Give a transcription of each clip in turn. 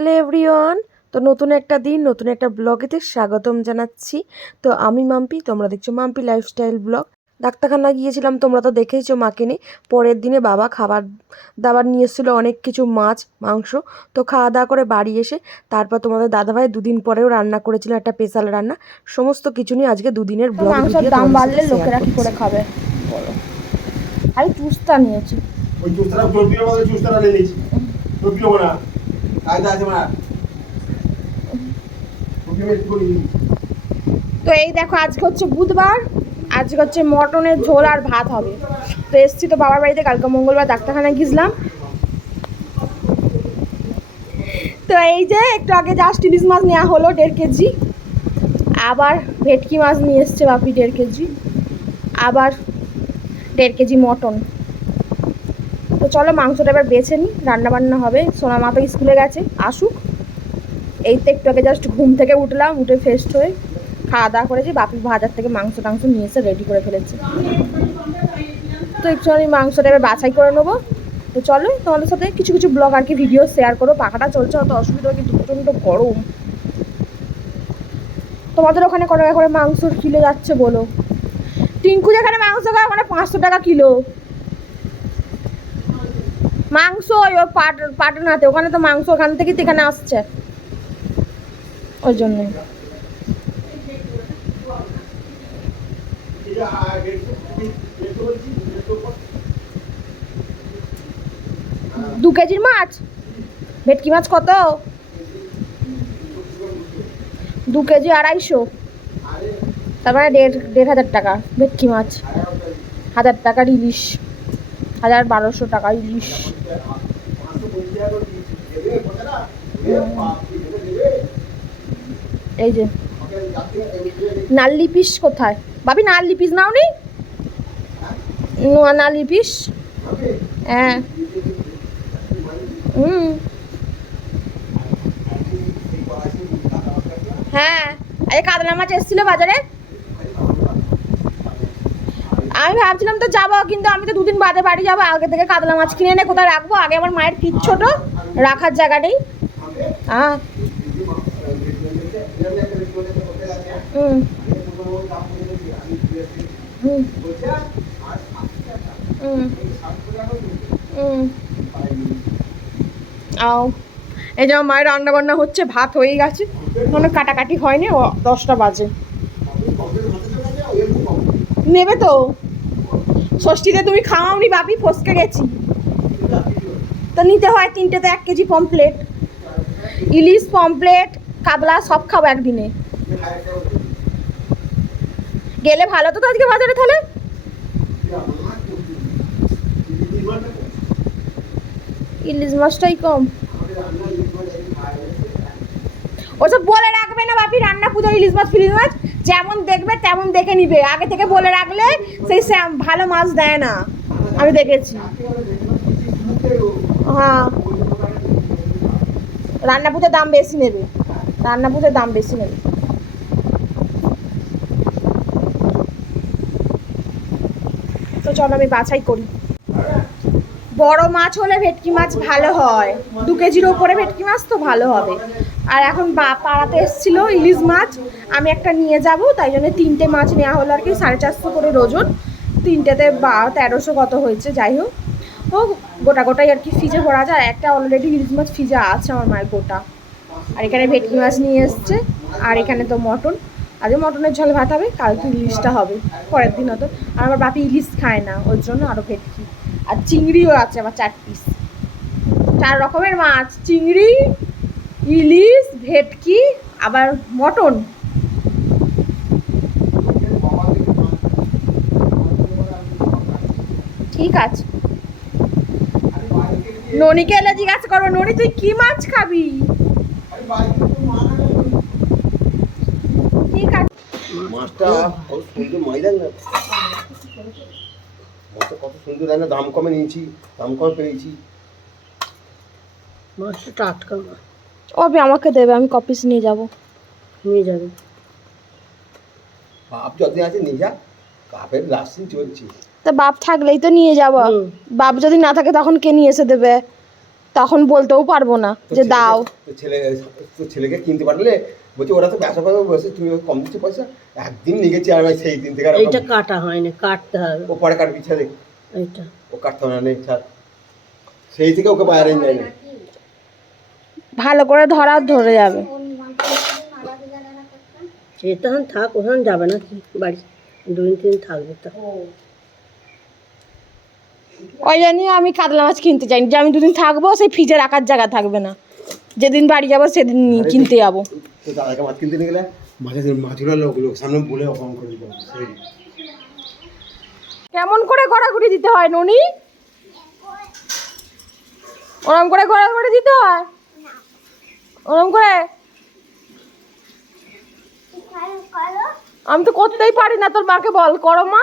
Hello everyone. তো নতুন একটা দিন নতুন একটা ব্লগেতে স্বাগতম জানাচ্ছি। তো আমি মাম্পি, তোমরা দেখছো মাম্পি লাইফস্টাইল ব্লগ। ডাক্তারখানা গিয়েছিলাম, তোমরা তো দেখেইছো মাকে নিয়ে। পরের দিনে বাবা খাবার দাবার নিয়ে এসেছিলো, অনেক কিছু মাছ মাংস। তো খাওয়া দাওয়া করে বাড়ি এসে তারপর তোমাদের দাদাভাই দুদিন পরেও রান্না করেছিল একটা স্পেশাল রান্না। সমস্ত কিছু নিয়ে আজকে দুদিনের ব্লগ মাংসের দাম বাড়লে লোকেরা কি করে খাবে বলো? আমি চুস্তা নিয়েছি। ওই চুস্তারা চর্বির মধ্যে চুস্তারা নিয়ে নিয়েছি। চর্বি নেবো না, কায়দা আছে মারা। চর্বি আমি একটু নিয়ে নিয়েছি। তো এই দেখো, আজকে হচ্ছে বুধবার, আজকে হচ্ছে মটনের ঝোল আর ভাত হবে। তো এসছি তো বাবার বাড়িতে, কালকে মঙ্গলবার ডাক্তারখানায় গেছিলাম। তো এই যে একটু আগে জাস্ট ইলিশ মাছ নেওয়া হলো 1.5 কেজি, আবার ভেটকি মাছ নিয়ে এসছে বাপি 1.5 কেজি, আবার 1.5 কেজি মটন। তো চলো মাংসটা এবার বেছে নিই, রান্নাবান্না হবে। সোনা মা তো স্কুলে গেছে, আসুক। এই তো একটু আগে জাস্ট ঘুম থেকে উঠলাম, উঠে ফ্রেশ হয়ে খাওয়া দাওয়া করেছি। বাপি বাজার থেকে মাংস টাংস নিয়ে এসে রেডি করে ফেলেছে। তো একটু আমি মাংসটা এবার বাছাই করে নেবো। তো চলো তোমাদের সাথে কিছু কিছু ব্লগ আর কি ভিডিও শেয়ার করো। পাখাটা চলছে, অত অসুবিধা, কিন্তু প্রচণ্ড গরম। তোমাদের ওখানে কত টাকা করে মাংস কিলো যাচ্ছে বলো? টিঙ্কু যেখানে মাংস খায় ওখানে 500 টাকা কিলো মাংস। ওই পাটনাতে, ওখানে তো মাংস ওখান থেকে তো এখানে আসছে, ওই জন্য। 2 কেজির মাছ, ভেটকি মাছ কত? 2 কেজি 250, তার মানে 1,500 টাকা ভেটকি মাছ, 1000 টাকার ইলিশ, 1200 টাকা ইলিশ। এই যে নাল্লি পিস কোথায় ভাবি? নাল্লি পিস নাও নি? নাল্লি পিস, হ্যাঁ। হ্যাঁ, এই কাতলা মাছ এসেছিল বাজারে। আমি ভাবছিলাম তো যাবো, কিন্তু আমি তো 2 দিন বাদে বাড়ি যাবো। আগে থেকে কাতলা মাছ কিনে এনে কোথায় রাখবো? আগে আমার মায়ের পিচ ছোট, রাখার জায়গা নেই। হ্যাঁ, এই যে আমার মায়ের রান্না বান্না হচ্ছে, ভাত হয়ে গেছে, কোনো কাটাকাটি হয়নি। 10টা বাজে। নেবে তো? ষষ্ঠীতে তুমি খাওয়াওনি বাপি, ফসকে গেছি তো নিতে হয়। 3টেতে 1 কেজি পমপ্লেট, ইলিশ পমপ্লেট কাতলা সব খাবো একদিনে। গেলে ভালো তো আজকে বাজারে, তাহলে ইলিশ মাছটাই কম। ওসব বলে রাখবে না বাপি, রান্না পুজো ইলিশ মাছ ফিলিশ মাছ যেমন দেখবে তেমন দেখে নিবে। আগে থেকে বলে রাখলে সেই ভালো মাছ দেয় না, আমি দেখেছি। হ্যাঁ, রান্না পুজোর দাম বেশি নেবে, রান্না পুজোর দাম বেশি নেবে। তো চলো আমি বাছাই করি। বড় মাছ হলে ভেটকি মাছ ভালো হয়, 2 কেজির ওপরে ভেটকি মাছ তো ভালো হবে। আর এখন পাড়াতে এসেছিলো ইলিশ মাছ, আমি একটা নিয়ে যাব, তাই জন্য 3টে মাছ নেওয়া হলো আর কি। 450 করে ওজন, 3টেতে 1300 কত হয়েছে। যাই হোক, ও গোটা গোটাই আর কি ফ্রিজে ভরা যায়। একটা অলরেডি ইলিশ মাছ ফ্রিজে আছে আমার মায়ের গোটা। আর এখানে ভেটকি মাছ নিয়ে এসছে, আর এখানে তো মটন। আজকে মটনের ঝোল ভাত হবে, কালকে ইলিশটা হবে, পরের দিন হতো। আর আমার বাপি ইলিশ খায় না, ওর জন্য আরও ভেটকি। আর চিংড়িও আছে আবার 4 পিস, 4 রকমের মাছ, চিংড়ি, ইলিশ, ভেটকি, আবার মটন। ঠিক আছে, ননিকে এলে জিজ্ঞাসা করবো, ননি তুই কি মাছ খাবি? ঠিক আছে। মাছটা কত সুন্দর, মাই দেখ না, মাছটা কত সুন্দর দেখ না। দাম কমে নিয়েছি, দাম কমে পেয়েছি। মাছটা টাটকা মাছ। ওবে আমাকে দেবে, আমি কপিস নিয়ে যাব। নিয়ে যাবে। বাপ যতদিন আছে নিয়ে যা, বাপের লাস্টিং চলছে। তা বাপ থাকলেই তো নিয়ে যাব। বাপ যদি না থাকে তখন কে নিয়ে এসে দেবে? তখন বলতেও পারবো না যে দাও। তোর ছেলেকে কিনতে পারলে বলছি ওরা তো ব্যবসা করে বসে, তুমি কম দিচ্ছ পয়সা। একদিন নিগেছি আর সেই দিন থেকে এইটা কাটা হয়নি, কাটতে হবে। ও পরে কাটবি, ছেলে এইটা ও কাটতে হবে না, নেই ছাড়। সেই থেকে ওকে বাইরে যায় না। ভালো করে ধরে যাবে। সে তখন থাক, ওখানে যাবে না কি বাড়ি, 2-3 দিন থাকবে তো। ওই জন্যই আমি কাতলা মাছ কিনতে চাই যে আমি 2 দিন থাকবো, সেই ফ্রিজে রাখার জায়গা থাকবে না। যেদিন বাড়ি যাবো সেদিন কিনতে যাবো। তো দাদাকে মাছ কিনতে নিয়ে গেলে মাছগুলো লোক সামনে বলে অপমান করে দিল। সেই কেমন করে গড়াগড়ি দিতে হয় ননি? ওরম করে গড়াগড়ি দিতে হয়? ওরম করে? আমি তো করতেই পারি না, তোর মাকে বল করো মা।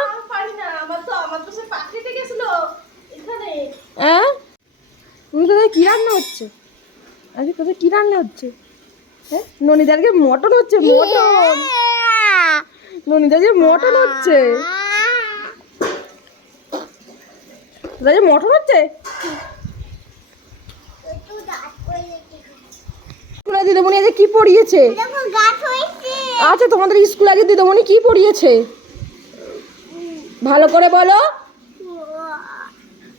হ্যাঁ, তুমি কোথায় কি রান্না হচ্ছে? আজকে কোথায় কি রান্না হচ্ছে? হ্যাঁ, ননিদারকে মটন হচ্ছে, মটন। ননিদারকে মটন হচ্ছে, তোদের মটন হচ্ছে। স্কুলে দিদিমণি আজকে কি পড়িয়েছে? আচ্ছা, তোমাদের স্কুলে আজকে দিদিমণি কি পড়িয়েছে ভালো করে বলো।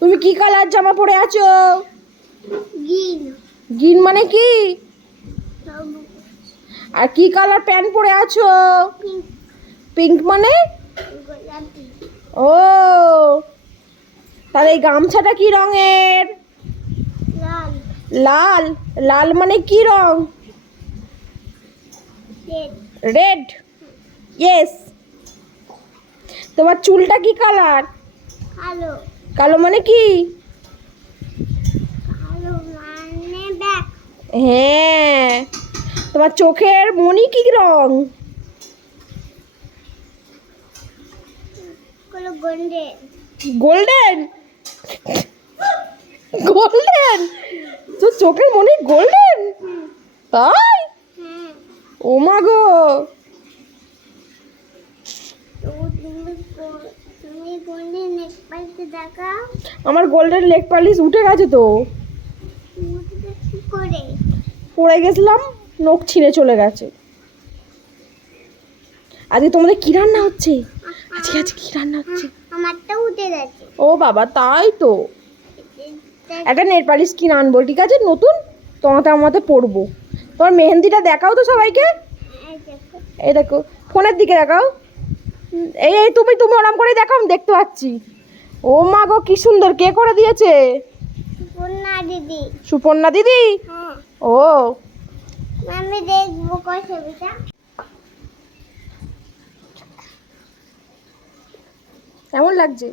তুমি কি কালার জামা পরে আছো? গ্রিন মানে কি? আর কি কালার প্যান্ট পরে আছো? পিঙ্ক মানে? ও, তাহলে এই গামছাটা কি রঙের? লাল। লাল মানে কি রং? রেড। ইয়েস। তোমার চুলটা কি কালার? কালো। কালো মানে কি? কালো মানে ব্যাক। হ্যাঁ। তোমার চোখের মণি কি রং? কালো গোল্ডেন। গোল্ডেন। গোল্ডেন? তোর চোখের মণি গোল্ডেন? তাই? হ্যাঁ। ও মা গো। তো তুমি গোল্ডেন নেকলেসটা দেখাও। আমার গোল্ডেন লেগ পালিশ উঠে গেছে তো। মুখটা কি করে? পড়ে গেছিলাম, নখ ছিঁড়ে চলে গেছে। আজকে তোমাদের কি রান্না হচ্ছে? আজকে কি রান্না হচ্ছে? আমারটা উঠে গেছে। ও বাবা, তাই তো। একটা নেল পালিশ কিনে আনবো, ঠিক আছে, নতুন। তোমাতে আমাতে পরবো। তোমার মেহেন্দিটা দেখাও তো সবাইকে। এই দেখো। এই দেখো, ফোনের দিকে দেখাও। এই এই তুমি তুমি ওরম করে দেখাও, আমি দেখতে পাচ্ছি। ও মা গো, কি সুন্দর, কে করে দিয়েছে? সুপর্ণা দিদি। সুপর্ণা দিদি? হ্যাঁ। ও, আমি দেখবো কই ছবিটা। কেমন লাগছে?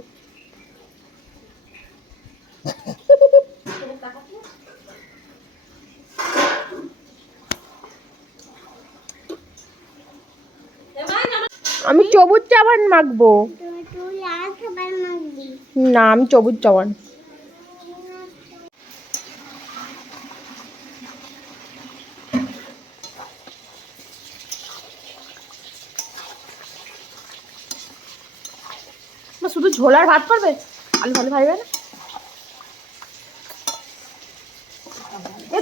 আমি সবুজ চাবান মাখবো। তুই লাল খাবার মাখবি। না, আমি সবুজ চাবান। শুধু ঝোল আর ভাত পারবে? আলু ভালো খাইবে না?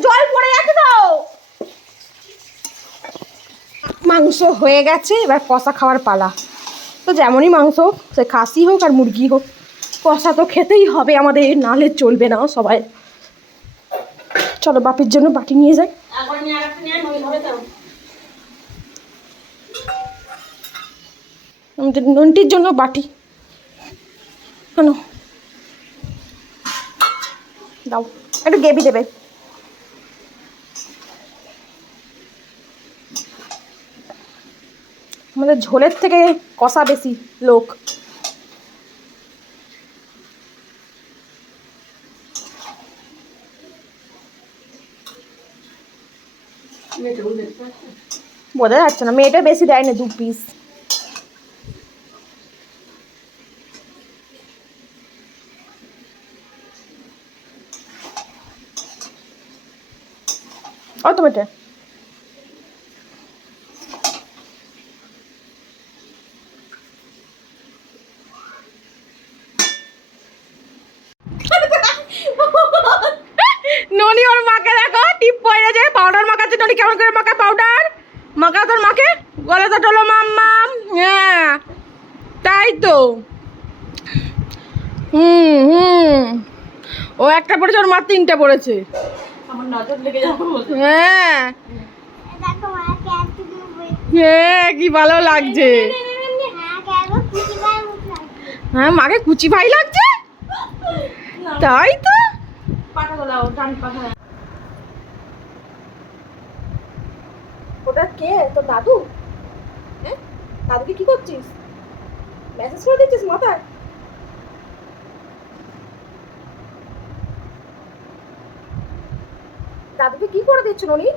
জল পড়ে যাচ্ছে তো। মাংস হয়ে গেছে, এবার কষা খাওয়ার পালা। তো যেমনই মাংস হোক, সে খাসি হোক আর মুরগি হোক, কষা তো খেতেই হবে আমাদের, নাহলে চলবে না সবাই। চলো বাপির জন্য বাটি নিয়ে যাই। আমাদের নন্টির জন্য বাটি কেন দাও, একটু গ্রেভি দেবে। আমাদের ঝোলের থেকে কষা বেশি লোক। বোঝা যাচ্ছে না, মেয়েটা বেশি দেয় না, 2 পিস। ও তো বেটে ননি কেমন করে মাখা পাউডার? মাখা তোর মাকে গলাটা টলো মাম্মাম। হ্যাঁ তাই তো। ও একটা পড়েছে, ওর মা 3টে পড়েছে। হ্যাঁ দেখো মাকে একটু দেবো। হ্যাঁ কি ভালো লাগছে। মাকে একবার খুশি পায় উঠলাম। হ্যাঁ মাকে কুচি ভাই লাগছে, তাই তো। ওটা কে? তোর দাদু? হ্যাঁ দাদুকে কি করছিস? মেসেজ করে দিচ্ছিস মাথায়? দাদুকে কি করে দিচ্ছ ননি?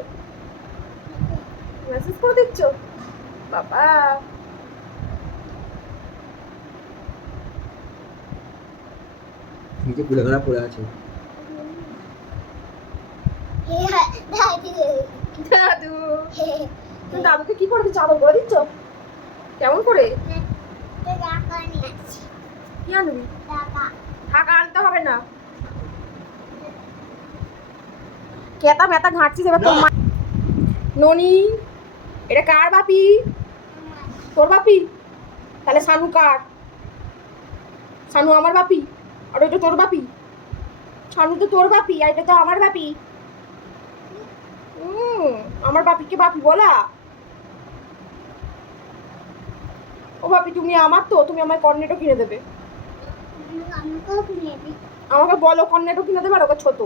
মেসেজ করে দিচ্ছ? বাবা নিচে কুলেখানা পড়ে আছে। দাদু তুমি দাদুকে কি করে দিচ্ছ? আদর করে দিচ্ছ? কেমন করে? কি আনবি? টাকা আনতে হবে না। কেতা মেতা ঘাঁটছিস এবার তোর মা। ননি এটা কার বাপি? তোর বাপি? তাহলে সানু কার? সানু আমার বাপি আর ওইটা তোর বাপি। সানু তো তোর বাপি আর এটা তো আমার বাপি। আমার বাপিকে বাপি বলা? ও বাপি তুমি আমার তো, তুমি আমার কর্নেটো কিনে দেবে। আমাকে বলো কর্নেটো কিনে দেবে আর ওকে ছোট।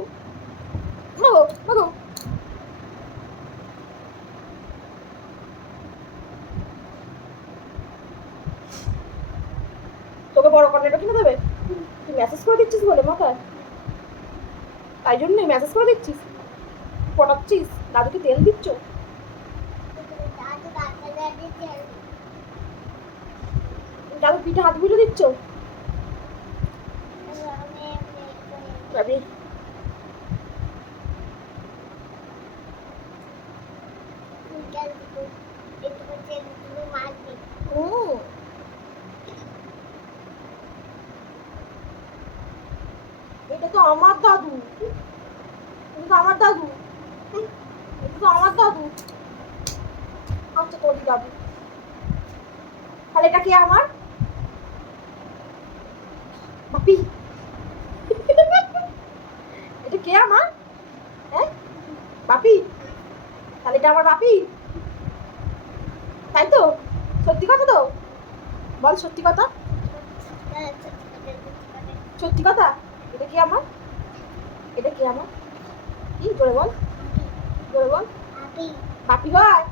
তোকে বড় কর্নেটো কিনে দেবে? তুই মেসেজ করে দিচ্ছিস বলে মাথায়, তাই জন্যই মেসেজ করে দিচ্ছিস, পটাচ্ছিস। দাদুকে তেল দিচ্ছ? দাদু পিঠে হাত বুঝে দিচ্ছ? ভাবি এটা তো আমার দাদু, এটা তো আমার দাদু, এটা তো আমার দাদু। আচ্ছা তোর দাদু, তাহলে এটা কি আমার বাপি? এটা কে আমার? হ্যাঁ বাপি? তাহলে এটা আমার বাপি, তাই তো? সত্যি কথা তো বল, সত্যি কথা, সত্যি কথা। এটা কি আমার? এটা কি আমার? কি জোরে বল, জোরে বল। বাপি হয়?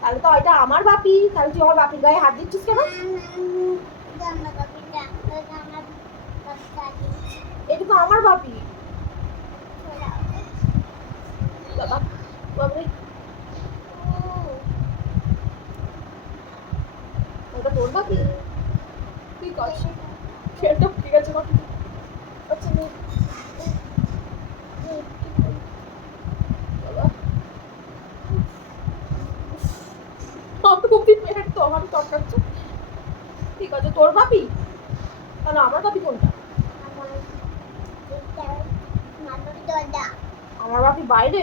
তাহলে তো এটা আমার বাপি। তাহলে তুই আমার বাপির গায়ে হাত দিচ্ছিস কেন? এটা তো আমার বাপি। বাবা বাবা ওটা তোর বাপি? ঠিক আছে সেটা ঠিক আছে বাপি। আচ্ছা নে বাবা পেট তো আমার তরকাচ্ছে। ঠিক আছে তোর বাপি, তাহলে আমার বাপি কোনটা? আমার বাপি বাইরে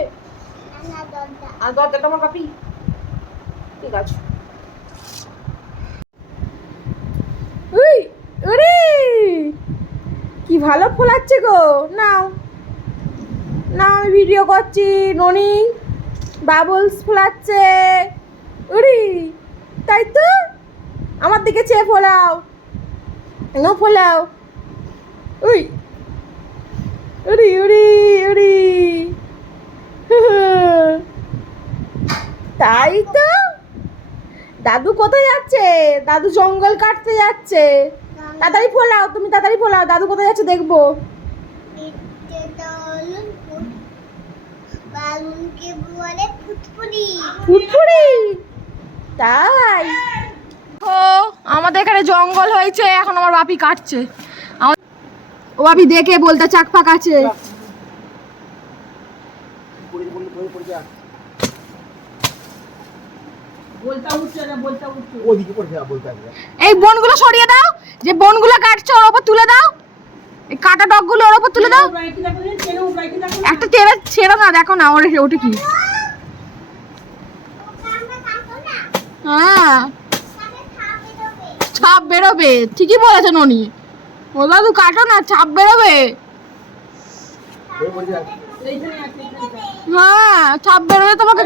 আর দরজাটা আমার বাপি। ঠিক আছে। উই ওরে কি ভালো ফোলাচ্ছে গো। নাও নাও আমি ভিডিও করছি। ননি বাবলস ফোলাচ্ছে। উরি তাই তো, আমার দিকে চেয়ে ফোলাও, না ফোলাও। উই উরি উরি উরি তাই তো। দাদু কোথায় যাচ্ছে? দাদু জঙ্গল কাটতে যাচ্ছে। তাড়াতাড়ি ফোলাও, তুমি তাড়াতাড়ি ফোলাও। দাদু কোথায় যাচ্ছে দেখবো। ফুটফুরি তাই। ও আমাদের এখানে জঙ্গল হয়েছে, এখন আমার বাপি কাটছে। ও বাপি দেখে বলতে চাক ফাক আছে। এই বনগুলো সরিয়ে দাও, যে বনগুলো কাটছে ওর উপর তুলে দাও। এই কাটা ডগগুলো ওর উপর তুলে দাও। একটা টেনে ছেড়ো না, দেখো না ওর ওটা কি। চাপ বেরোবে, ঠিকই বলেছেন উনি। ও দাদু কাটো না, চাপ বেরোবে। হ্যাঁ চাপ বেরোবে তোমাকে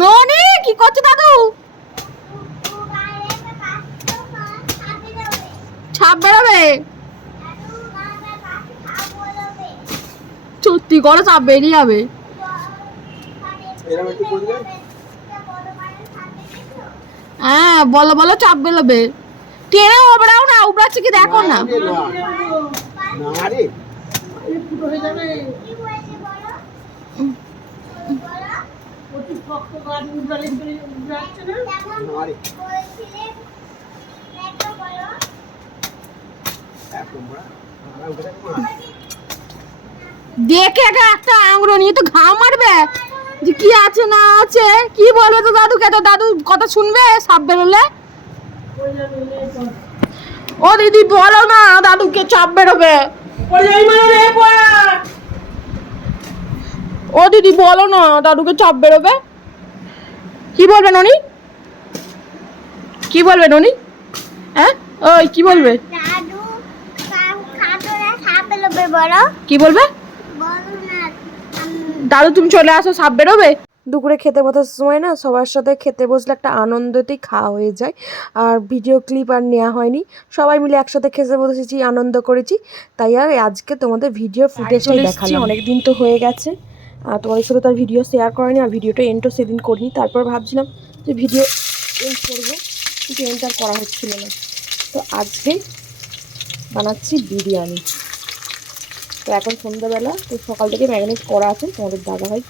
ননি কি করছে দাদু? ছাপ বেরোবে, সত্যি করে চাপ বেরিয়ে যাবে। হ্যাঁ বলো বলো, চাপ বেরোবে। টেনে ওবড়াও না, উবড়াচ্ছে কি দেখো না। দেখে একটা আঙুল নিয়ে তো ঘা মারবে যে কি আছে না আছে। কি বলবে তো দাদুকে, তো দাদু কথা শুনবে সাপ বেরোলে? ও দিদি বলো না দাদুকে চাপ বেরোবে। ও দিদি বলো না দাদুকে চাপ বেরোবে। কি বলবেন উনি? কি বলবেন উনি? হ্যাঁ ওই কি বলবে? দাদু খাটোরা সাপ বেরোবে বলো। কি বলবে? বলো না। দাদু তুমি চলে আসো, সাপ বেরোবে। দুপুরে খেতে বসার সময় না সবার সাথে খেতে বসলে একটা আনন্দতেই খাওয়া হয়ে যায়, আর ভিডিও ক্লিপ আর নেওয়া হয়নি। সবাই মিলে একসাথে খেতে বসেছি, আনন্দ করেছি, তাই আর আজকে তোমাদের ভিডিও ফুটেজটাই দেখালাম। অনেকদিন তো হয়ে গেছে, আর তোমাদের সাথে তার ভিডিও শেয়ার করিনি, আর ভিডিওটা এন্ডও সেদিন করিনি। তারপর ভাবছিলাম যে ভিডিও এন্ড করবো, কিন্তু এন্ড আর করা হচ্ছিল না। তো আজকে বানাচ্ছি বিরিয়ানি। তো এখন সন্ধ্যাবেলা, তো সকাল থেকে ম্যারিনেট করা আছে, তোমাদের দাদাভাই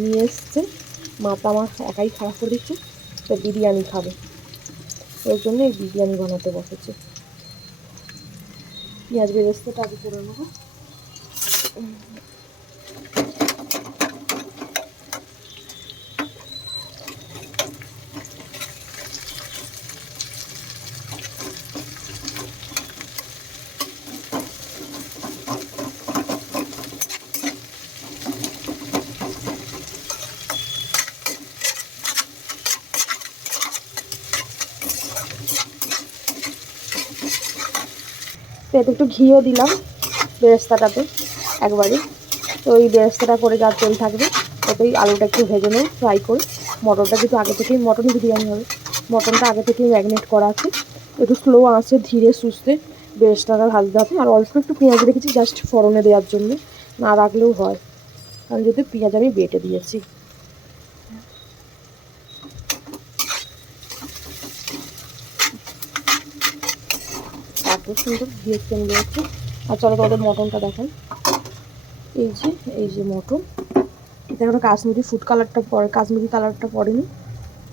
নিয়ে এসছে, মাথা আমার একাই খারাপ করে দিচ্ছে, তো বিরিয়ানি খাবে, ওই জন্য এই বিরিয়ানি বানাতে বসেছে। পেঁয়াজ বেরেস্তাটা আগে করে নেবো। এতে একটু ঘিও দিলাম বেরেস্তাটাতে একবারে। তো এই বেরেস্তাটা করে যা তেল থাকবে ওতেই আলুটা একটু ভেজে নেব ফ্রাই করে। মটনটা কিন্তু আগে থেকেই, মটন বিরিয়ানি হবে, মটনটা আগে থেকেই ম্যারিনেট করা আছে। একটু স্লো আঁচে ধীরে সুস্থে বেরেস্তাটা ভাজতে হবে। আর অল্প একটু পেঁয়াজ রেখেছি জাস্ট ফোড়নে দেওয়ার জন্য, না রাখলেও হয়, কারণ যেহেতু পেঁয়াজ আমি বেটে দিয়েছি। এত সুন্দর ঘিয়ের তেল দিয়েছে। আর চলো তোমাদের মটনটা দেখাই। এই যে মটন, এটা এখনো কাশ্মীরি ফুড কালারটা পরে, কাশ্মীরি কালারটা পড়েনি।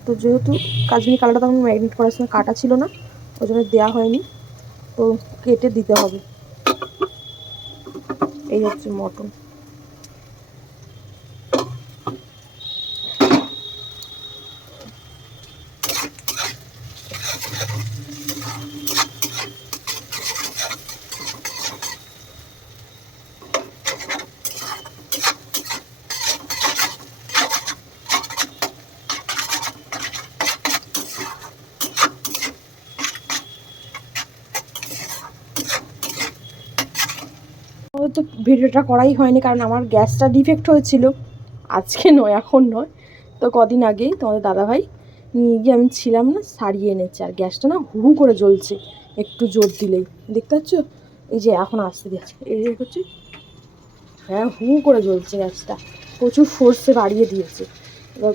তো যেহেতু কাশ্মীরি কালারটা তখন ম্যারিনেট করার সময় কাটা ছিল না, ওই জন্য দেওয়া হয়নি, তো কেটে দিতে হবে। এই হচ্ছে মটন। তো ভিডিওটা করাই হয়নি, কারণ আমার গ্যাসটা ডিফেক্ট হয়েছিল, আজকে নয়, এখন নয়, তো কদিন আগেই তোমাদের দাদাভাই নিয়ে গিয়ে, আমি ছিলাম না, সারিয়ে এনেছে। আর গ্যাসটা না হু হু করে জ্বলছে, একটু জোর দিলেই, দেখতে পাচ্ছ? এই যে এখন আসতে দিয়েছে, এই যে হচ্ছে, হ্যাঁ হু করে জ্বলছে গ্যাসটা, প্রচুর ফোর্সে বাড়িয়ে দিয়েছে। এবার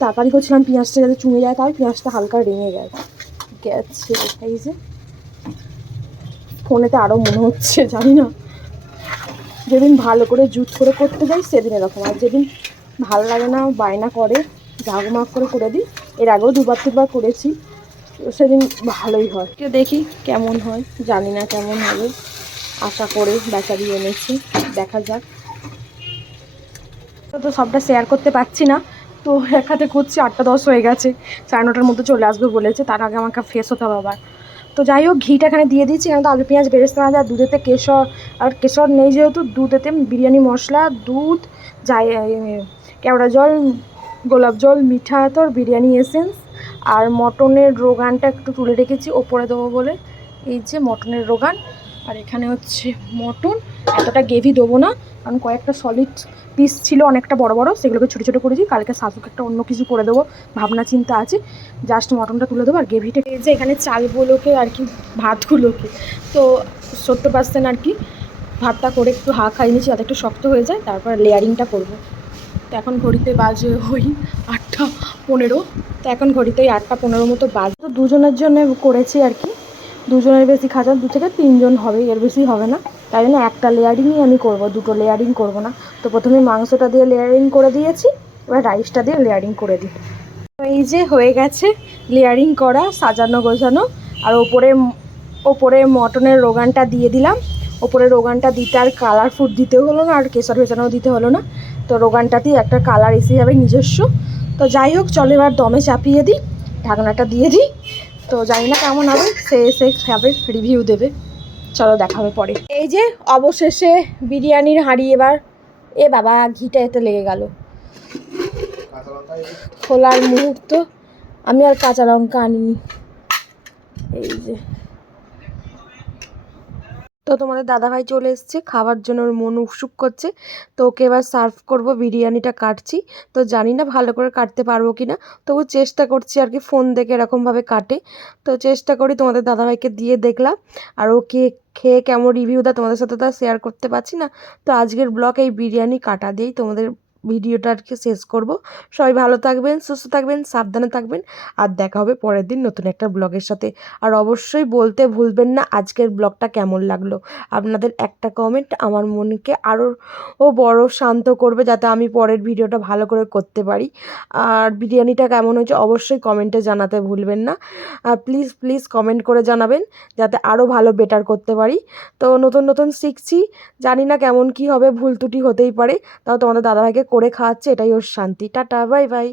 তাড়াতাড়ি করছিলাম পেঁয়াজটা যাতে চুঙে যায়, তাই পেঁয়াজটা হালকা রেঙে গেছে। এই যে ফোনেতে আরও মনে হচ্ছে, জানি না, যেদিন ভালো করে জুত করে করতে যাই সেদিন এরকম, আর যেদিন ভালো লাগে না বায়না করে ঝাঁকমাক করে দিই। এর আগেও 2-3 বার করেছি, সেদিন ভালোই হয়। কেউ দেখি কেমন হয়, জানি না কেমন হবে, আশা করে বেচারি এনেছি, দেখা যাক। তো সবটা শেয়ার করতে পারছি না, তো এক হাতে করছি, 8টা 10 হয়ে গেছে, 9:30 মধ্যে চলে আসবে বলেছে, তার আগে আমাকে ফ্রেশ হতে হবে আবার। তো যাই হোক ঘিটা এখানে দিয়ে দিচ্ছি, এখানে তো আলু পেঁয়াজ বেরেস্তা ভাজা, দুধেতে কেশর, আর কেশর নেই যেহেতু দুধেতে বিরিয়ানি মশলা, দুধ, যাই কেওড়া জল, গোলাপ জল, মিঠা আতর, বিরিয়ানি এসেন্স, আর মটনের রোগানটা একটু তুলে রেখেছি ওপরে দেবো বলে, এই যে মটনের রোগান। আর এখানে হচ্ছে মটন, এতটা গ্রেভি দেবো না কারণ কয়েকটা সলিড পিস ছিল অনেকটা বড় বড়, সেগুলোকে ছোটো ছোটো করেছি, কালকে শাশুকে একটা অন্য কিছু করে দেবো ভাবনা চিন্তা আছে। জাস্ট মটনটা তুলে দেবো আর গ্রেভিটা, এই যে এখানে চালগুলোকে আর কি ভাতগুলোকে তো 70% আর কি ভাতটা করে একটু খাইয়ে নিয়েছি যাতে একটু শক্ত হয়ে যায়, তারপর লেয়ারিংটা করবো। তো এখন ঘড়িতে বাজে ওই 8:15, তো এখন ঘড়িতে ওই 8:15 মতো বাজে। তো দুজনের জন্য করেছি আর কি, দুজনের বেশি খাঁচা 2 থেকে 3 জন হবে, এর বেশি হবে না, তাই জন্য একটা লেয়ারিংই আমি করব, দুটো লেয়ারিং করব না। তো প্রথমে মাংসটা দিয়ে লেয়ারিং করে দিয়েছি, এবার রাইসটা দিয়ে লেয়ারিং করে দিই। তো এই যে হয়ে গেছে লেয়ারিং করা, সাজানো গোছানো। আর ওপরে মটনের রোগানটা দিয়ে দিলাম, ওপরে রোগানটা দিতে আর কালার ফুড দিতেও হলো না আর কেশর ভেজানোও দিতে হলো না, তো রোগানটাতেই একটা কালার এসে যাবে নিজস্ব। তো যাই হোক চলো এবার দমে চাপিয়ে দিই, ঢাকনাটা দিয়ে দিই। তো জানি না কেমন হবে, সে এসে খাবে, রিভিউ দেবে, চলো দেখাবে পরে। এই যে অবশেষে বিরিয়ানির হাঁড়ি এবার, এ বাবা ঘিটা এতে লেগে গেল, খোলার মুহূর্ত। আমি আর কাঁচা লঙ্কা আনিনি, এই যে। তো তোমাদের দাদাভাই চলে এসছে খাবার জন্য, ওর মন উৎসুক করছে, তো ওকে এবার সার্ভ করব। বিরিয়ানিটা কাটছি, তো জানি না ভালো করে কাটতে পারবো কি না, তবু চেষ্টা করছি আর কি, ফোন দেখে এরকমভাবে কাটে, তো চেষ্টা করি। তোমাদের দাদাভাইকে দিয়ে দেখলাম, আর ও খেয়ে কেমন রিভিউ দেয় তোমাদের সাথে তো শেয়ার করতে পারছি না। তো আজকের ব্লগ এই বিরিয়ানি কাটা দিয়েই তোমাদের ভিডিওটা আর কি শেষ করব। সবাই ভালো থাকবেন, সুস্থ থাকবেন, সাবধানে থাকবেন, আর দেখা হবে পরের দিন নতুন একটা ব্লগের সাথে। আর অবশ্যই বলতে ভুলবেন না আজকের ব্লগটা কেমন লাগলো। আপনাদের একটা কমেন্ট আমার মনকে আরও বড় শান্ত করবে, যাতে আমি পরের ভিডিওটা ভালো করে করতে পারি। আর বিরিয়ানিটা কেমন হয়েছে অবশ্যই কমেন্টে জানাতে ভুলবেন না। আর প্লিজ প্লিজ কমেন্ট করে জানাবেন, যাতে আরও ভালো বেটার করতে পারি। তো নতুন নতুন শিখছি, জানি না কেমন কি হবে, ভুল ত্রুটি হতেই পারে, তাও তোমাদের দাদাভাইকে করে খাওয়াচ্ছে, এটাই ওর শান্তি। Tata, bye bye.